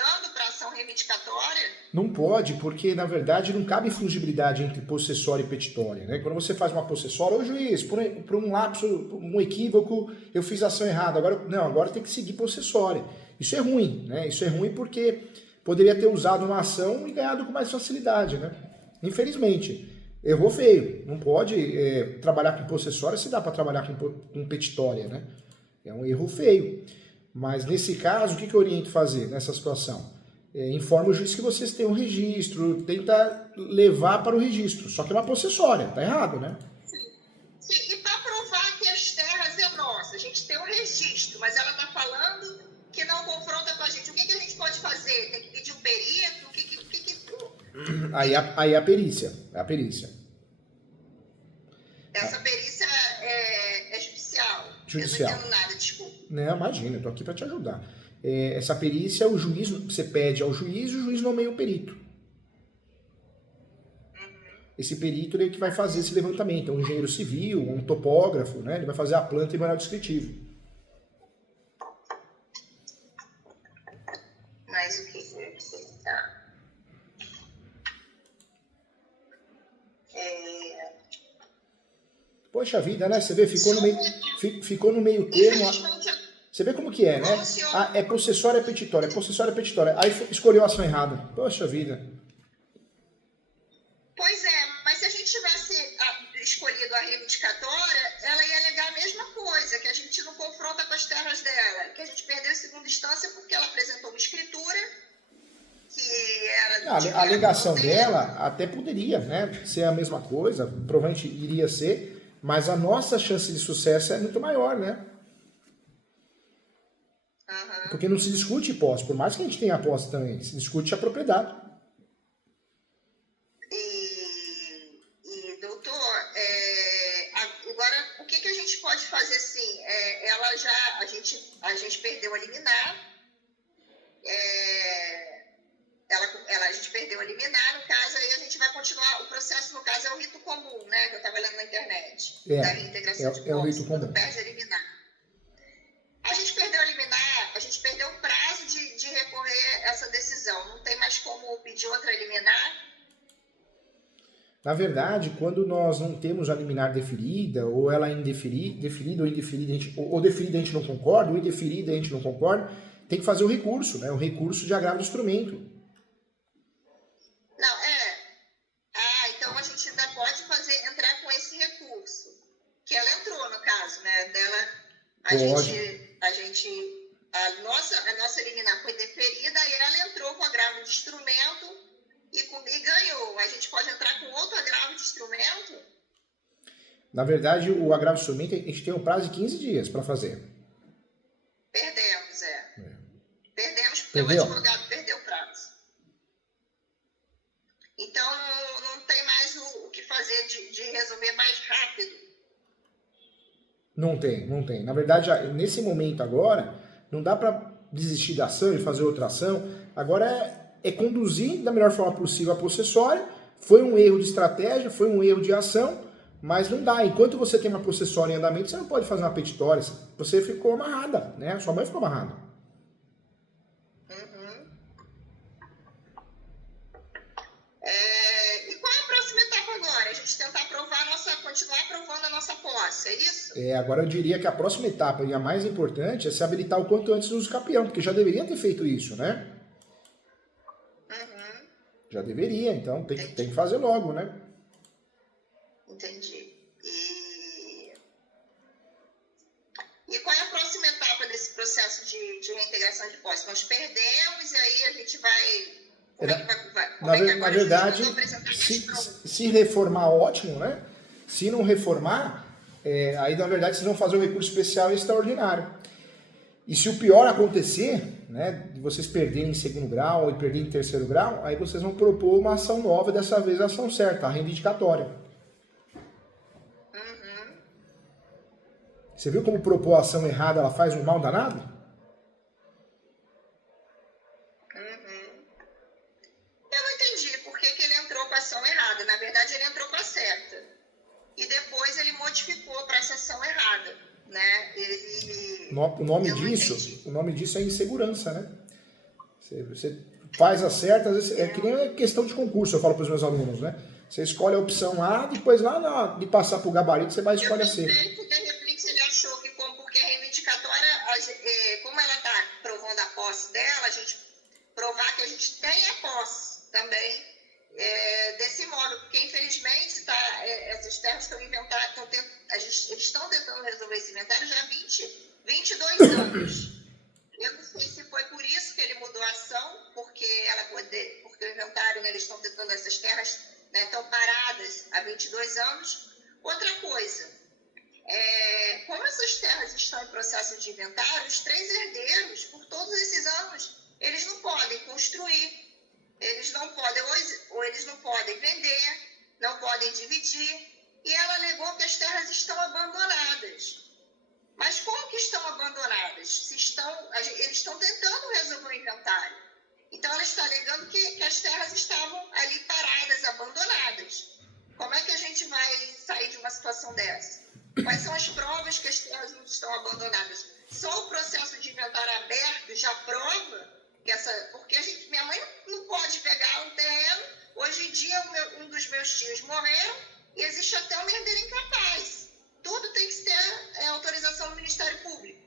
rodando para ação reivindicatória? Não pode, porque na verdade não cabe fungibilidade entre possessória e petitória, né? Quando você faz uma possessória, ô juiz, por um lapso, um equívoco, eu fiz a ação errada, agora tem que seguir possessória. Isso é ruim, né? Isso é ruim porque poderia ter usado uma ação e ganhado com mais facilidade, né? Infelizmente, errou feio. Não pode trabalhar com possessória se dá para trabalhar com petitória, né? É um erro feio. Mas nesse caso, o que eu oriento fazer nessa situação? Informa o juiz que vocês têm um registro, tenta levar para o registro. Só que é uma possessória, tá errado, né? Sim. E para provar que as terras é nossa, a gente tem um registro, mas ela está falando que não confronta com a gente. O que a gente pode fazer? Tem que pedir um perito? Aí a perícia. É a perícia. Essa perícia é judicial. Judicial. Eu não entendo nada, desculpa. Não, imagina, eu tô aqui para te ajudar. Essa perícia, o juiz, você pede ao juiz e o juiz nomeia o perito. Esse perito ele é que vai fazer esse levantamento. É um engenheiro civil, um topógrafo, né? Ele vai fazer a planta e manual descritivo. Mas o que? Tá. Poxa vida, né? Você vê, ficou no meio termo. Você vê como que é, né? É possessória, é petitória, é possessória, é petitória. Aí escolheu a ação errada. Poxa vida. Pois é, mas se a gente tivesse escolhido a reivindicatória, ela ia alegar a mesma coisa, que a gente não confronta com as terras dela, que a gente perdeu em segunda instância porque ela apresentou uma escritura que era... A alegação dela até poderia, né, ser a mesma coisa, provavelmente iria ser, mas a nossa chance de sucesso é muito maior, né? Porque não se discute posse, por mais que a gente tenha posse também, se discute a propriedade. E doutor, agora o que a gente pode fazer assim? A gente perdeu a liminar, a gente perdeu a liminar, no caso, aí a gente vai continuar, o processo no caso é o rito comum, né, que eu estava lendo na internet, da reintegração de posse, o rito comum. quando perde a liminar. A gente perdeu a liminar, a gente perdeu o prazo de recorrer a essa decisão. Não tem mais como pedir outra liminar? Na verdade, quando nós não temos a liminar deferida, ou ela é deferida ou indeferida, ou deferida a gente não concorda, ou indeferida a gente não concorda, tem que fazer o recurso, né? O recurso de agravo do instrumento. Não, então a gente ainda pode entrar com esse recurso. Que ela entrou, no caso, né? Dela, a nossa liminar foi deferida e ela entrou com agravo de instrumento e ganhou. A gente pode entrar com outro agravo de instrumento? Na verdade, o agravo de instrumento, a gente tem um prazo de 15 dias para fazer. Perdemos, Perdemos porque o advogado perdeu o prazo. Então, não tem mais o que fazer de resolver mais rápido. Não tem. Na verdade, nesse momento agora, não dá para desistir da ação e fazer outra ação. Agora é conduzir da melhor forma possível a possessória. Foi um erro de estratégia, foi um erro de ação, mas não dá. Enquanto você tem uma possessória em andamento, você não pode fazer uma petitória. Você ficou amarrada, né? Sua mãe ficou amarrada. E qual é a próxima etapa agora? A gente tentar continuar aprovando a nossa posse, é isso? Agora eu diria que a próxima etapa e a mais importante é se habilitar o quanto antes no uso capião, porque já deveria ter feito isso, né? Já deveria, então tem que fazer logo, né? Entendi. E qual é a próxima etapa desse processo de reintegração de posse? Nós perdemos e aí a gente vai... Na verdade, se reformar, ótimo, né? Se não reformar, aí na verdade vocês vão fazer um recurso especial e extraordinário. E se o pior acontecer, né, de vocês perderem em segundo grau e perderem em terceiro grau, aí vocês vão propor uma ação nova, dessa vez a ação certa, a reivindicatória. Você viu como propor a ação errada, ela faz um mal danado? Eu não entendi por que ele entrou com a ação errada. Na verdade, ele entrou com a certa. E depois ele modificou para essa ação errada, né? O nome disso é insegurança, né? Você faz a certa, às vezes, é que nem questão de concurso, eu falo para os meus alunos, né? Você escolhe a opção A, depois lá de passar para o gabarito, você vai escolher a C. De repente ele achou que porque a reivindicatória, como ela está provando a posse dela, a gente provar que a gente tem a posse também desse modo, porque infelizmente essas terras estão inventadas, eles estão tentando resolver esse inventário já há 22 anos. Eu não sei se foi por isso que ele mudou a ação, porque o inventário, né, eles estão tentando essas terras, né, estão paradas há 22 anos. Outra coisa, como essas terras estão em processo de inventário, os 3 herdeiros, por todos esses anos, eles não podem construir, eles não podem, ou eles não podem vender, não podem dividir, e ela alegou que as terras estão abandonadas. Mas como que estão abandonadas? Eles estão tentando resolver o inventário. Então, ela está alegando que as terras estavam ali paradas, abandonadas. Como é que a gente vai sair de uma situação dessa? Quais são as provas que as terras não estão abandonadas? Só o processo de inventário aberto já prova que porque minha mãe não pode pegar um terreno. Hoje em dia, um dos meus tios morreu e existe até uma herdeira incapaz. Tudo tem que ter autorização do Ministério Público.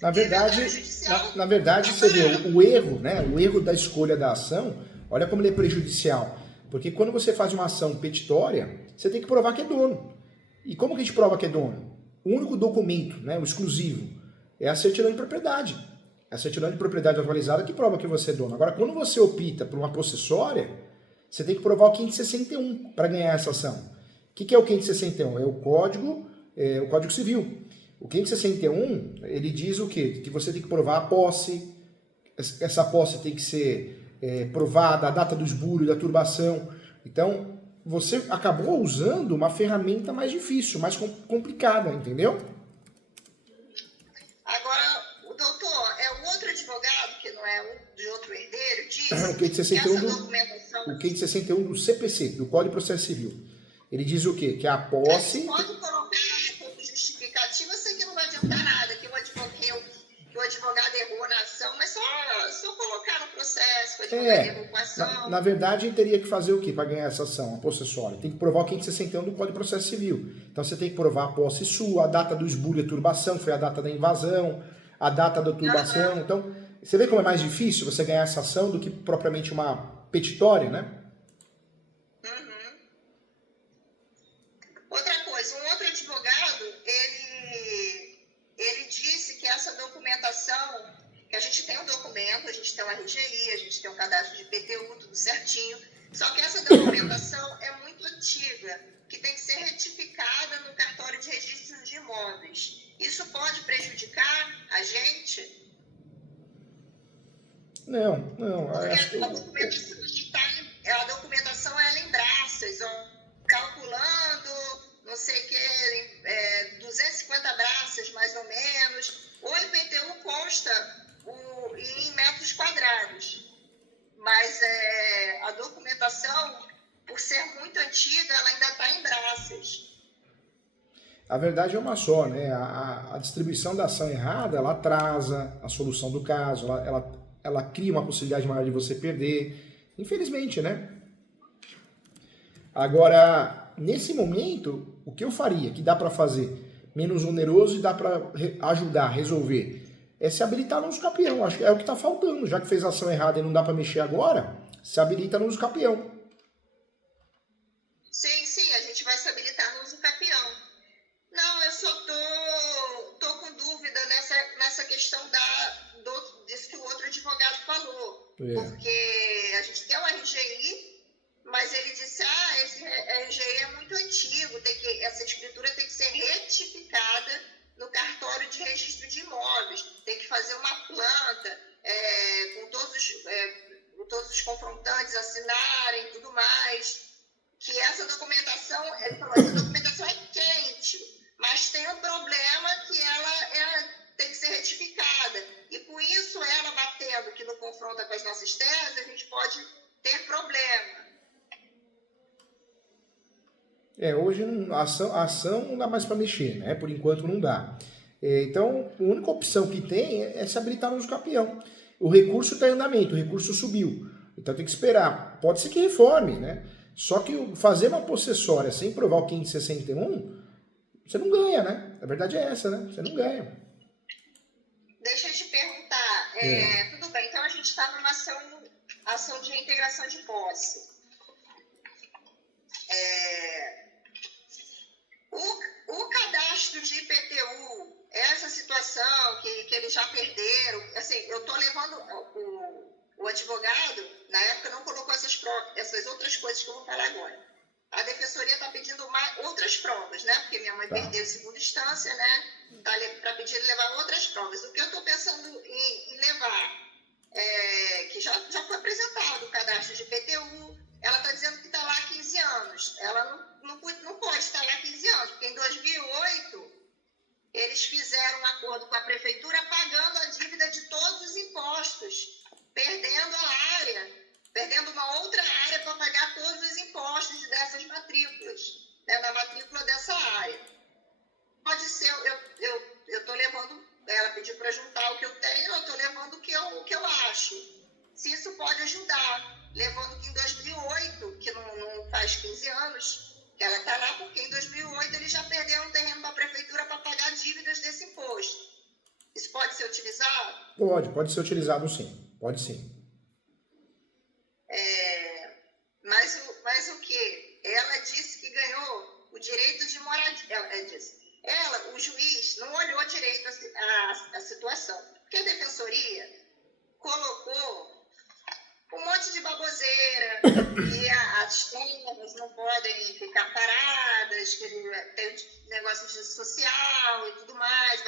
Na verdade, você vê o erro, né? O erro da escolha da ação, olha como ele é prejudicial. Porque quando você faz uma ação petitória, você tem que provar que é dono. E como que a gente prova que é dono? O único documento, né, o exclusivo, é a certidão de propriedade. É a certidão de propriedade atualizada que prova que você é dono. Agora, quando você opta por uma possessória, você tem que provar o 561 para ganhar essa ação. O que é o 561? É o Código Civil. O 561, ele diz o quê? Que você tem que provar a posse, essa posse tem que ser provada, a data do esbulho, da turbação. Então, você acabou usando uma ferramenta mais difícil, mais complicada, entendeu? Agora, o doutor, o outro advogado, que não é um de outro herdeiro, disse o 561 do CPC, do Código de Processo Civil. Ele diz o quê? Que a posse... Pode colocar como justificativa, eu sei que não vai adiantar nada, que o advogado errou na ação, mas só colocar no processo, que o advogado errou com a ação. Na verdade, teria que fazer o quê para ganhar essa ação, a possessória? Tem que provar o 561 do Código de Processo Civil. Então, você tem que provar a posse sua, a data do esbulho e turbação, que foi a data da invasão, a data da turbação. Uhum. Então, você vê como é mais difícil você ganhar essa ação do que propriamente uma petitória, né? Que a gente tem um documento, a gente tem um RGI, a gente tem um cadastro de IPTU, tudo certinho, só que essa documentação é muito antiga, que tem que ser retificada no cartório de registro de imóveis. Isso pode prejudicar a gente? Não. A documentação ela em braços, calculando, não sei o que, 250 braças mais ou menos. O IPTU consta em metros quadrados, mas a documentação, por ser muito antiga, ela ainda está em braças. A verdade é uma só, né? A distribuição da ação errada, ela atrasa a solução do caso, ela cria uma possibilidade maior de você perder, infelizmente, né? Agora, nesse momento, o que eu faria, que dá para fazer menos oneroso e dá para ajudar a resolver, é se habilitar no uso capião. Acho que é o que está faltando. Já que fez a ação errada e não dá para mexer agora, se habilita no uso capião. Sim, a gente vai se habilitar no uso capião. Não, eu só tô com dúvida nessa questão disso que o outro advogado falou. Porque a gente tem um RGI, mas ele disse, esse RGI é muito antigo, essa escritura tem que ser retificada no cartório de registro de imóveis, tem que fazer uma planta com todos os confrontantes assinarem e tudo mais, que essa documentação, ele falou, essa documentação é quente, mas tem um problema que ela tem que ser retificada, e com isso ela batendo que não confronta com as nossas terras, a gente pode ter problema. Hoje a ação não dá mais para mexer, né? Por enquanto não dá. Então, a única opção que tem é se habilitar no uso capião. o recurso está em andamento, o recurso subiu. Então tem que esperar. Pode ser que reforme, né? Só que fazer uma possessória sem provar o 561, você não ganha, né? A verdade é essa, né? Você não ganha. Deixa eu te perguntar. Tudo bem, então a gente está numa ação de reintegração de posse. O cadastro de IPTU, essa situação que eles já perderam, assim, eu estou levando o advogado, na época não colocou essas outras coisas que eu vou falar agora. A defensoria está pedindo outras provas, né? Porque minha mãe perdeu em segunda instância, né? Está para pedir levar outras provas. O que eu estou pensando em levar, que já foi apresentado o cadastro de IPTU, ela está dizendo que está lá há 15 anos. Ela não pode estar lá há 15 anos, porque em 2008 eles fizeram um acordo com a prefeitura pagando a dívida de todos os impostos, perdendo uma outra área para pagar todos os impostos dessas matrículas, né, da matrícula dessa área. Pode ser, eu estou levando, ela pediu para juntar o que eu tenho, eu estou levando o que eu acho. Se isso pode ajudar, levando que em 2008, que não faz 15 anos, que ela está lá, porque em 2008 eles já perderam um terreno para a prefeitura para pagar dívidas desse imposto. Isso pode ser utilizado? Pode ser utilizado sim, pode sim. Mas o quê? Ela disse que ganhou o direito de moradia. O juiz, não olhou direito a situação. Porque a defensoria colocou um monte de baboseira, que as terras não podem ficar paradas, que tem negócio de social e tudo mais,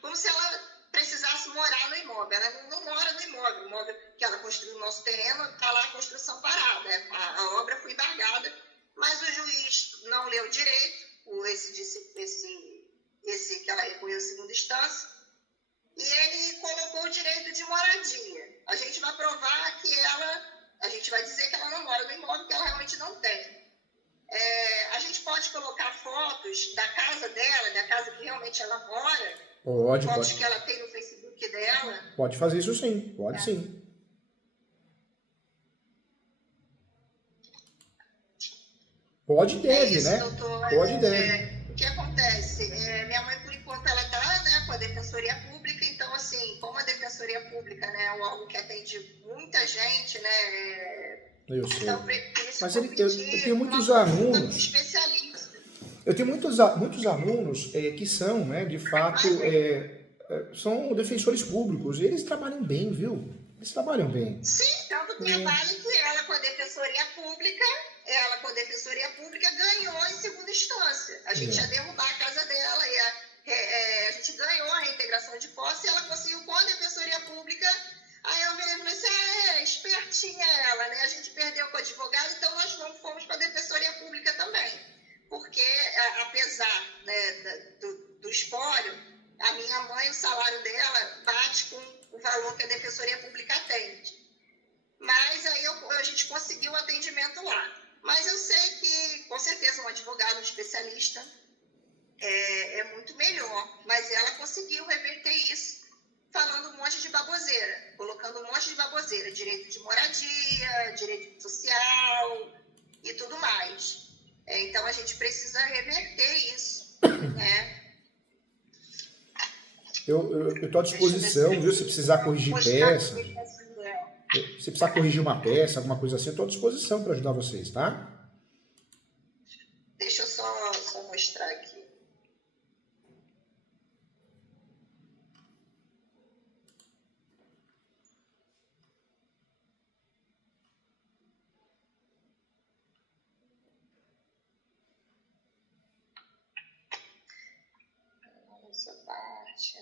como se ela precisasse morar no imóvel. Ela não mora no imóvel. O imóvel que ela construiu no nosso terreno, está lá a construção parada. A obra foi embargada, mas o juiz não leu direito, esse que ela recolheu em segunda instância, e ele colocou o direito de moradia. A gente vai provar a gente vai dizer que ela não mora no imóvel, que ela realmente não tem. A gente pode colocar fotos da casa dela, da casa que realmente ela mora, fotos que ela tem no Facebook dela. Pode fazer isso sim, pode sim. Pode e deve, né? Doutor, Pode e deve. O que acontece? Minha mãe, por enquanto, ela está, né, com a Defensoria Pública, então, assim, como a Defensoria Pública, né, é um órgão que atende muita gente, né? Eu sei. Então, Mas eu tenho muitos alunos. Eu tenho muitos alunos que são, né, de fato, são defensores públicos. E eles trabalham bem, viu? Eles trabalham bem. Sim, tanto trabalho que ela com a Defensoria Pública ganhou em segunda instância. A gente ia derrubar a casa dela e a gente ganhou a reintegração de posse e ela conseguiu com a Defensoria Pública. Aí eu virei e falei assim, espertinha ela, né? A gente perdeu com o advogado, então nós fomos para a Defensoria Pública também. Porque, apesar, né, do espólio, a minha mãe, o salário dela bate com o valor que a Defensoria Pública atende. Mas aí a gente conseguiu o atendimento lá. Mas eu sei que, com certeza, um advogado, um especialista, é muito melhor. Mas ela conseguiu reverter isso, falando um monte de baboseira, colocando um monte de baboseira, direito de moradia, direito social e tudo mais. Então, a gente precisa reverter isso, né? Eu estou à disposição, viu? Se precisar corrigir peça, se precisar corrigir uma peça, alguma coisa assim, eu estou à disposição para ajudar vocês, tá? Deixa eu só mostrar aqui. Essa parte.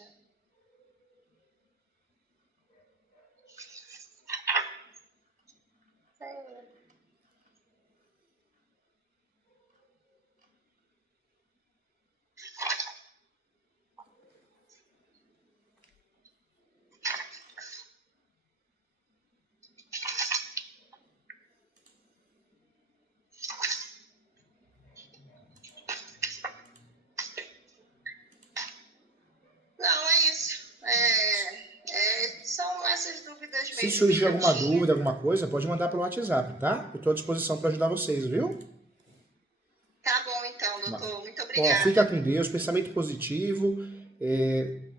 Não, é Se surgir alguma dúvida, alguma coisa, pode mandar pelo WhatsApp, tá? Eu estou à disposição para ajudar vocês, viu? Tá bom, então, doutor. Muito Ó, obrigada. fica com Deus, pensamento positivo. E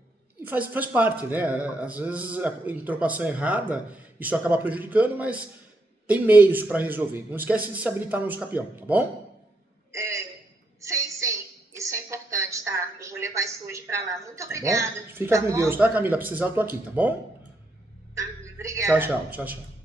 faz parte, né? Às vezes, em trocação errada, isso acaba prejudicando, mas tem meios para resolver. Não esquece de se habilitar no escapião, tá bom? Sim. Isso é importante, tá? Eu vou levar isso hoje para lá. Muito Tá obrigada. bom? Fica Tá com bom? Deus, tá, Camila? Precisar, eu tô aqui, tá bom? Obrigada. Tchau.